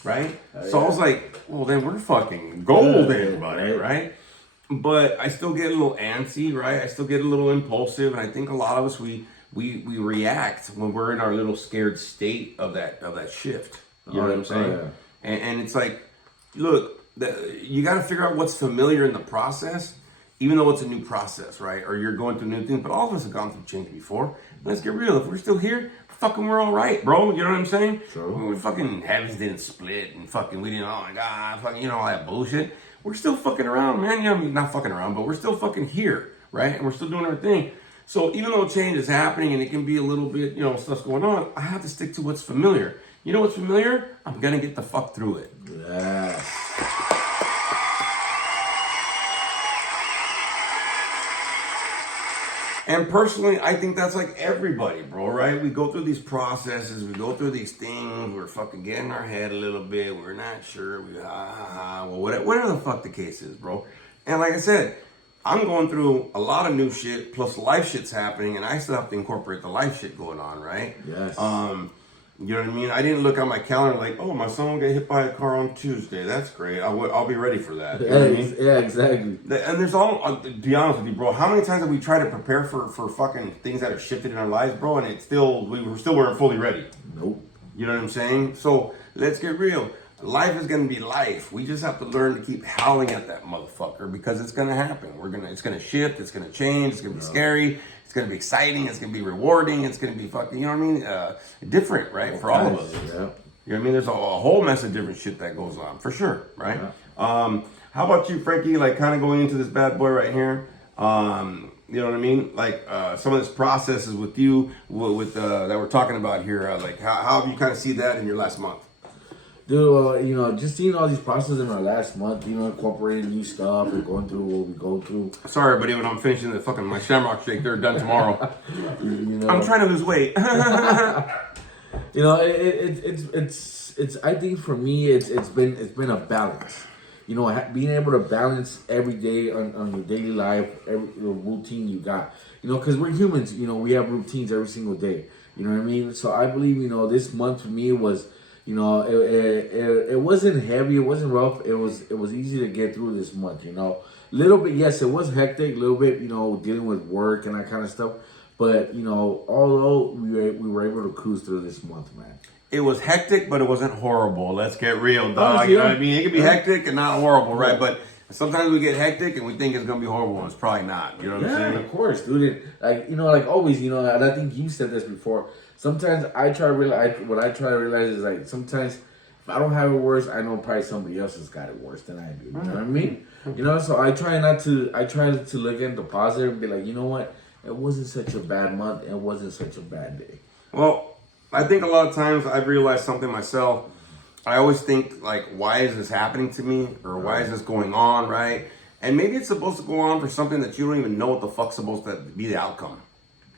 right? So I was like, well, then we're fucking golden, buddy, right? But I still get a little antsy, right? I still get a little impulsive, and I think a lot of us we react when we're in our little scared state of that shift. You know what I'm saying? And it's like, look, you got to figure out what's familiar in the process. Even though it's a new process, right? Or you're going through new things, but all of us have gone through change before. Let's get real. If we're still here, fucking we're all right, bro. You know what I'm saying? Sure. We fucking heavens didn't split and fucking we didn't, oh my God, fucking, you know, all that bullshit. We're still fucking around, man. Yeah, I mean, not fucking around, but we're still fucking here, right? And we're still doing our thing. So even though change is happening and it can be a little bit, you know, stuff's going on, I have to stick to what's familiar. You know what's familiar? I'm gonna get the fuck through it. Yeah. And personally, I think that's like everybody, bro, right? We go through these processes, we go through these things, we're fucking getting our head a little bit, we're not sure, well, whatever the fuck the case is, bro. And like I said, I'm going through a lot of new shit, plus life shit's happening, and I still have to incorporate the life shit going on, right? Yes. You know what I mean? I didn't look on my calendar like, oh, my son will get hit by a car on Tuesday. That's great. I'll be ready for that. You know what I mean? Yeah, exactly. And there's all, to be honest with you, bro, how many times have we tried to prepare for fucking things that are shifted in our lives, bro, and we weren't fully ready. Nope. You know what I'm saying? So let's get real. Life is gonna be life. We just have to learn to keep howling at that motherfucker because it's gonna happen. It's gonna shift. It's gonna change. It's gonna be scary. It's gonna be exciting. It's gonna be rewarding. It's gonna be fucking, you know what I mean? Different, right? For all of us. Yeah. You know what I mean? There's a whole mess of different shit that goes on, for sure, right? Yeah. How about you, Frankie? Like, kind of going into this bad boy right here. You know what I mean? Like, some of this processes with you, with that we're talking about here. Like, how have you kind of see that in your last month? Dude, you know, just seeing all these processes in our last month, you know, incorporating new stuff and going through what we go through. Sorry, everybody, when I'm finishing my Shamrock Shake, they're done tomorrow. You know, I'm trying to lose weight. you know, it's. I think for me, it's been a balance. You know, being able to balance every day on your daily life, every routine you got. You know, because we're humans. You know, we have routines every single day. You know what I mean? So I believe, you know, this month for me was. You know, it wasn't heavy, it wasn't rough. It was easy to get through this month. You know, little bit, yes, it was hectic. A little bit, you know, dealing with work and that kind of stuff. But you know, although we were able to cruise through this month, man. It was hectic, but it wasn't horrible. Let's get real, dog. Honestly, You know what I mean? It can be hectic and not horrible, right? But sometimes we get hectic and we think it's gonna be horrible, and it's probably not. You know what I'm saying? Of course, dude. Like, you know, like always, you know, and I think you said this before. Sometimes I try to realize, what I try to realize is like sometimes if I don't have it worse, I know probably somebody else has got it worse than I do. You know what I mean? You know, so I try to look at the positive and be like, you know what? It wasn't such a bad month. It wasn't such a bad day. Well, I think a lot of times I've realized something myself. I always think like, why is this happening to me, or why is this going on, right? And maybe it's supposed to go on for something that you don't even know what the fuck's supposed to be the outcome.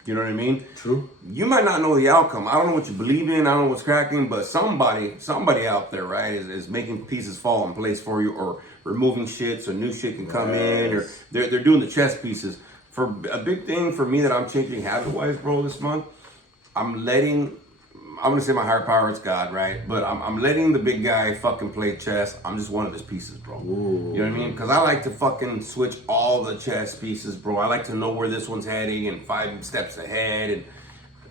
You know what I mean? True. You might not know the outcome. I don't know what you believe in. I don't know what's cracking, but somebody out there, right, is making pieces fall in place for you, or removing shit so new shit can come in, or they're doing the chess pieces. For a big thing for me that I'm changing habit-wise, bro, this month, I'm gonna say my higher power, it's God, right? But I'm letting the big guy fucking play chess. I'm just one of his pieces, bro. Ooh. You know what I mean? Because I like to fucking switch all the chess pieces, bro. I like to know where this one's heading and 5 steps ahead. And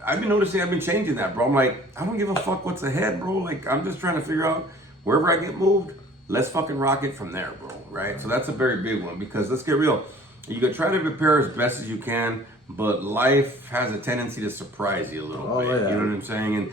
I've been changing that, bro. I'm like, I don't give a fuck what's ahead, bro. Like, I'm just trying to figure out wherever I get moved, let's fucking rock it from there, bro, right? So that's a very big one, because let's get real. You can try to prepare as best as you can, but life has a tendency to surprise you a little bit. Yeah. You know what I'm saying? And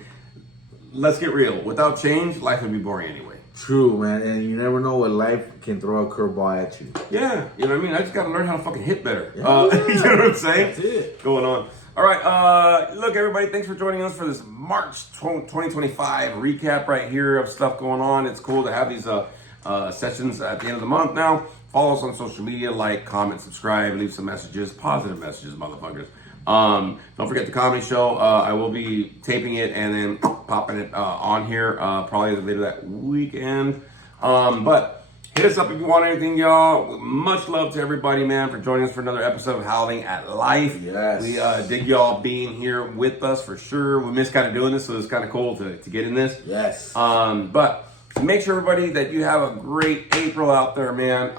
let's get real. Without change, life would be boring anyway. True, man. And you never know what life can throw a curveball at you. Yeah, you know what I mean? I just got to learn how to fucking hit better. Yeah. You know what I'm saying? That's it. Going on. All right. Look, everybody, thanks for joining us for this March 2025 recap right here of stuff going on. It's cool to have these sessions at the end of the month now. Follow us on social media, like, comment, subscribe, leave some messages, positive messages, motherfuckers. Don't forget the comedy show. I will be taping it and then popping it on here probably later that weekend. But hit us up if you want anything, y'all. Much love to everybody, man, for joining us for another episode of Howling at Life. Yes. We dig y'all being here with us for sure. We miss kind of doing this, so it's kind of cool to get in this. Yes. But make sure, everybody, that you have a great April out there, man.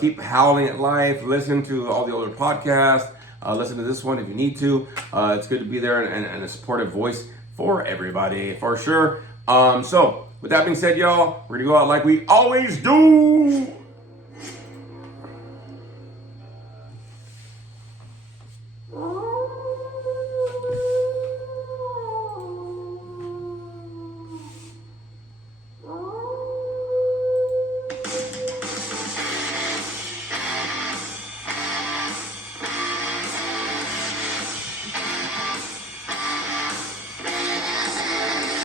Keep howling at life. Listen to all the older podcasts. Listen to this one if you need to. It's good to be there and a supportive voice for everybody, for sure. So, with that being said, y'all, we're going to go out like we always do.